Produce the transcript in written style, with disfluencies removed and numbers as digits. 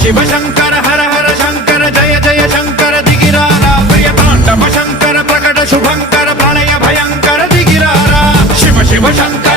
शिव शंकर हर हर शंकर जय जय शंकर दिगिरारा प्रिय तांडव शंकर प्रकट शुभंकर प्रलय भयंकर दिगिरारा शिव शिव शंकर